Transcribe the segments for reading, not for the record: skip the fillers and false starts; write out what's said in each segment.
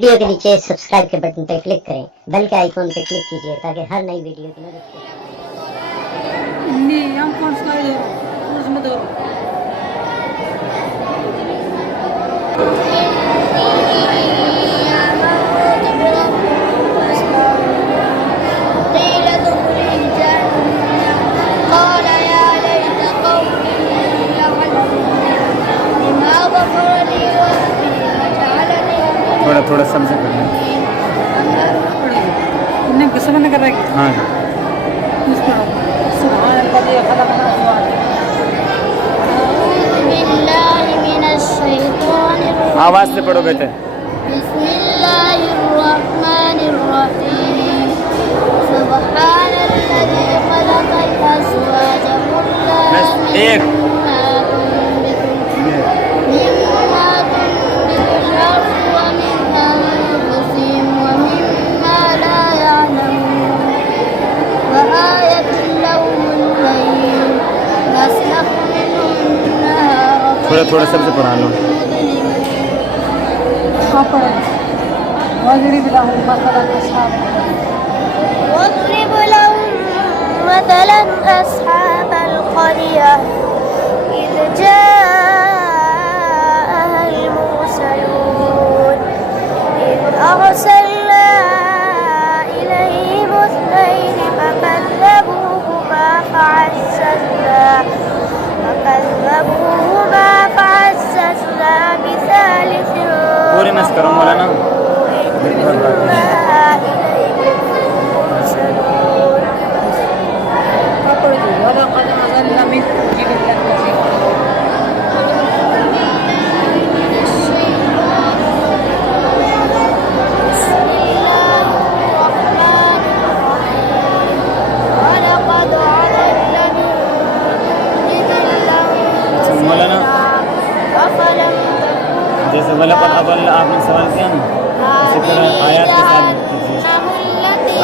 वीडियो के नीचे सब्सक्राइब के बटन पर क्लिक करें, बेल के आइकॉन पर क्लिक कीजिए ताकि हर नई वीडियो की थोड़ा थोड़ा समझ करना तुमने किसमें कर रहा है? हाँ आवाज से पढ़ो बेटे। बिस्मिल्लाहिर्रहमानिर्रहीम सुब्हानल्लज़ी खलक़ल अज़वाज कुल्लहा एक थोड़ा थोड़ा सबसे पढ़ा लो। واضرب لهم مثلا أصحاب القرية إذ جاءها المرسلون إذ أرسلنا إليهم اثنين فكذبوهما فعززنا بثالث पूरे नस करो मौलाना। मौलाना जैसे वलक़द अज़ल्ल आपने सवाल किया ना, इसी तरह आयत के साथ कीजिए।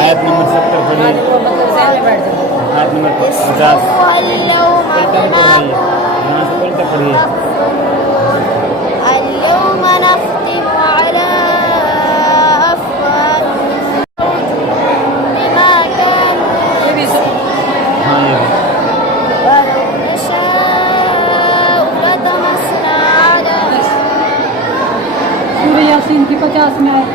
आयत नंबर 70 पढ़िए, आयत नंबर 50 उल्टा पढ़िए, यहाँ से उल्टा पढ़िए। اليوم نختم على أفواههم بما كانوا हाँ ये भी। ولو نشاء لطمسنا على सूर्य यासीन की 50 में आए थे।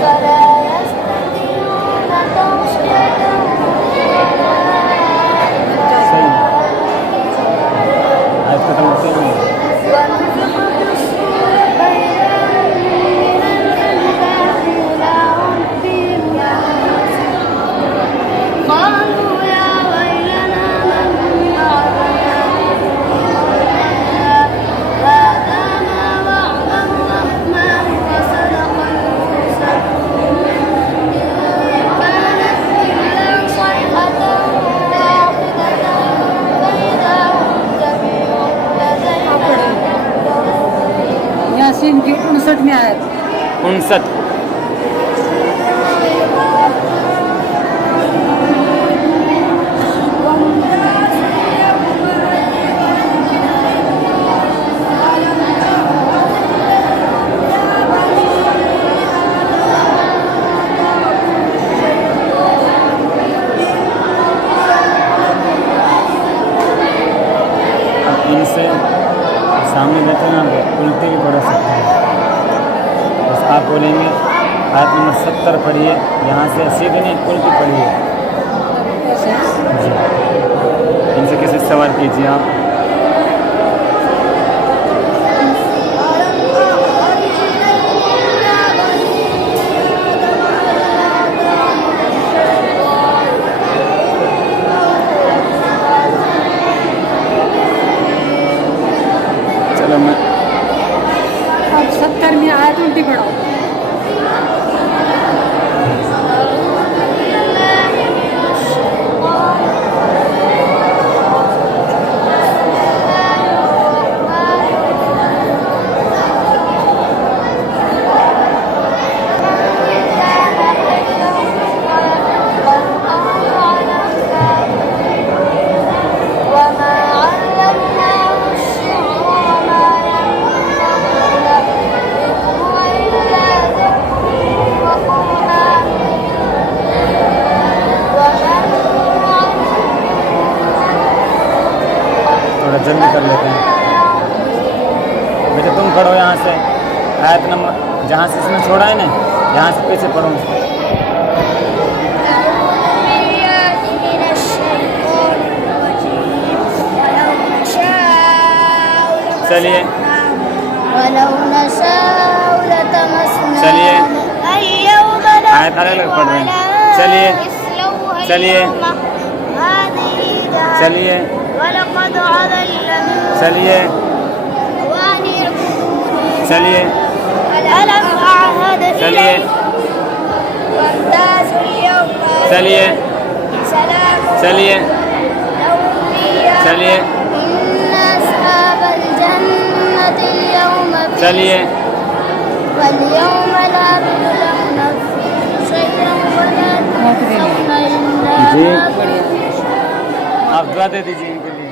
فلا يستطيعون توصية सही आयत खत्म होते हैं। ونفخ في الصور فإذا هم من الأجداث إلى ربهم ينسلون قالوا يا ويلنا من بعثنا من مرقدنا هذا ما وعد الرحمن وصدق المرسلون إن كانت إلا صيحة واحدة فإذا هم جميع لدينا यासीन की 59 में आए थे। 59 अब इनसे सामने बैठे ना उल्टे भी पढ़ सकते हैं। बस आप बोलेंगे आयत नंबर 70 पढ़िए, यहाँ से सीधे नहीं उल्टी पढ़िए। जी इनसे किसी सवाल कीजिए आप। चलो मैं अब 70 में आए तो उल्टी पढ़ाओ। से आयत नंबर जहाँ से इसने छोड़ा है ना, यहाँ से पीछे पढ़ो। चलिए ولو نشاء لطمسنا चलिए اليوم आयत अलग पढ़ रहे हैं। चलिए चलिए चलिए ولقد أضل منكم चलिए وأن اعبدوني चलिए ألم أعهد चलिए إليكم وامتازوا اليوم चलिए سلام चलिए لهم فيها चलिए إن أصحاب الجنة اليوم في चलिए واليوم لا تظلم نفس شيئا ولا تجزون إلا जी। ما كنتم आप दुआ दे दीजिए इनके लिए।